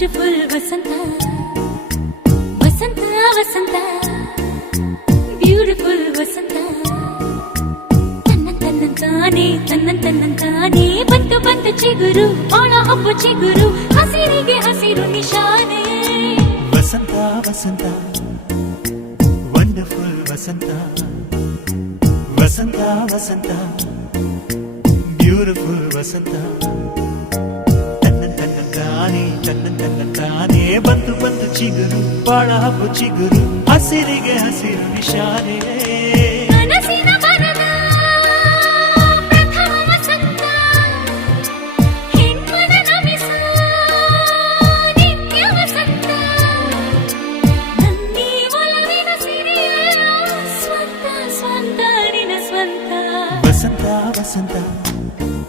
beautiful వసంత వసంత వసంత beautiful వసంత తన్న తన్న కానీ తన్న తన్న కానీ బంతు బంతు చిగురు బాణ హబ్బ చిగురు హసిరిగి హసిరు నిశానే వసంత వసంత వండర్ఫుల్ వసంత వసంత వసంత బ్యూటిఫుల్ వసంతా ತನ್ನೇ ಬಂದು ಬಂದು ಚಿಗುರು ಬಾಳ ಹಬ್ಬ ಚಿಗುರು ಹಸಿರಿಗೆ ಹಸಿರು ವಿಷಾರೆ ಸಂತ ವಸಂತ